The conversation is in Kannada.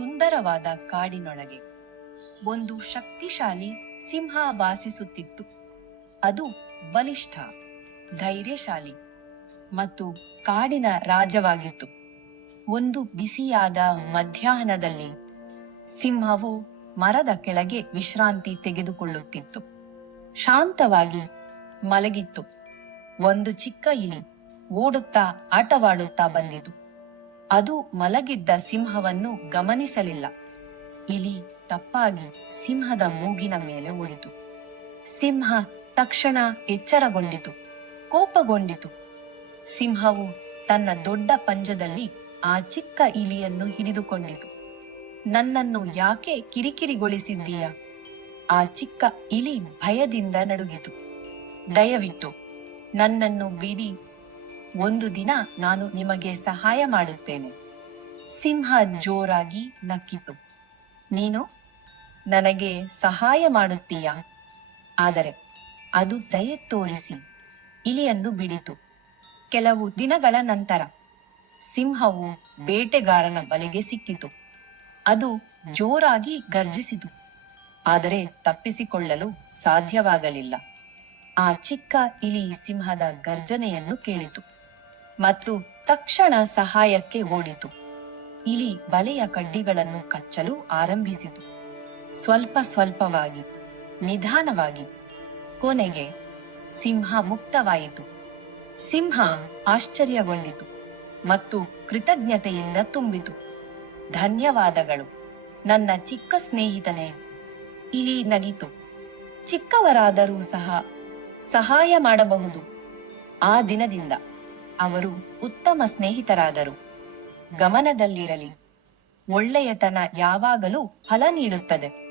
ಸುಂದರವಾದ ಕಾಡಿನೊಳಗೆ ಒಂದು ಶಕ್ತಿಶಾಲಿ ಸಿಂಹ ವಾಸಿಸುತ್ತಿತ್ತು. ಅದು ಬಲಿಷ್ಠ, ಧೈರ್ಯಶಾಲಿ ಮತ್ತು ಕಾಡಿನ ರಾಜವಾಗಿತ್ತು. ಒಂದು ಬಿಸಿಯಾದ ಮಧ್ಯಾಹ್ನದಲ್ಲಿ ಸಿಂಹವು ಮರದ ಕೆಳಗೆ ವಿಶ್ರಾಂತಿ ತೆಗೆದುಕೊಳ್ಳುತ್ತಿತ್ತು. ಶಾಂತವಾಗಿ ಮಲಗಿತ್ತು. ಒಂದು ಚಿಕ್ಕ ಇಲಿ ಓಡುತ್ತಾ ಆಟವಾಡುತ್ತಾ ಬಂದಿತು. ಅದು ಮಲಗಿದ್ದ ಸಿಂಹವನ್ನು ಗಮನಿಸಲಿಲ್ಲ. ಇಲಿ ತಪ್ಪಾಗಿ ಸಿಂಹದ ಮೂಗಿನ ಮೇಲೆ ಓಡಿತು. ಸಿಂಹ ತಕ್ಷಣ ಎಚ್ಚರಗೊಂಡಿತು, ಕೋಪಗೊಂಡಿತು. ಸಿಂಹವು ತನ್ನ ದೊಡ್ಡ ಪಂಜದಲ್ಲಿ ಆ ಚಿಕ್ಕ ಇಲಿಯನ್ನು ಹಿಡಿದುಕೊಂಡಿತು. ನನ್ನನ್ನು ಯಾಕೆ ಕಿರಿಕಿರಿಗೊಳಿಸಿದ್ದೀಯ? ಆ ಚಿಕ್ಕ ಇಲಿ ಭಯದಿಂದ ನಡುಗಿತು. ದಯವಿಟ್ಟು ನನ್ನನ್ನು ಬಿಡಿ. ಒಂದು ದಿನ ನಾನು ನಿಮಗೆ ಸಹಾಯ ಮಾಡುತ್ತೇನೆ. ಸಿಂಹ ಜೋರಾಗಿ ನಕ್ಕಿತು. ನೀನು ನನಗೆ ಸಹಾಯ ಮಾಡುತ್ತೀಯಾ? ಆದರೆ ಅದು ದಯೆ ತೋರಿಸಿ ಇಲಿಯನ್ನು ಬಿಡಿತು. ಕೆಲವು ದಿನಗಳ ನಂತರ ಸಿಂಹವು ಬೇಟೆಗಾರನ ಬಲೆಗೆ ಸಿಕ್ಕಿತು. ಅದು ಜೋರಾಗಿ ಗರ್ಜಿಸಿತು, ಆದರೆ ತಪ್ಪಿಸಿಕೊಳ್ಳಲು ಸಾಧ್ಯವಾಗಲಿಲ್ಲ. ಆ ಚಿಕ್ಕ ಇಲಿ ಸಿಂಹದ ಗರ್ಜನೆಯನ್ನು ಕೇಳಿತು ಮತ್ತು ತಕ್ಷಣ ಸಹಾಯಕ್ಕೆ ಓಡಿತು. ಇಲಿ ಬಲೆಯ ಕಡ್ಡಿಗಳನ್ನು ಕಚ್ಚಲು ಆರಂಭಿಸಿತು. ಸ್ವಲ್ಪ ಸ್ವಲ್ಪವಾಗಿ, ನಿಧಾನವಾಗಿ. ಕೊನೆಗೆ ಸಿಂಹ ಮುಕ್ತವಾಯಿತು. ಸಿಂಹ ಆಶ್ಚರ್ಯಗೊಂಡಿತು ಮತ್ತು ಕೃತಜ್ಞತೆಯಿಂದ ತುಂಬಿತು. ಧನ್ಯವಾದಗಳು ನನ್ನ ಚಿಕ್ಕ ಸ್ನೇಹಿತನೇ. ಇಲಿ ನಗಿತು. ಚಿಕ್ಕವರಾದರೂ ಸಹ ಸಹಾಯ ಮಾಡಬಹುದು. ಆ ದಿನದಿಂದ ಅವರು ಉತ್ತಮ ಸ್ನೇಹಿತರಾದರು. ಗಮನದಲ್ಲಿರಲಿ, ಒಳ್ಳೆಯತನ ಯಾವಾಗಲೂ ಫಲ ನೀಡುತ್ತದೆ.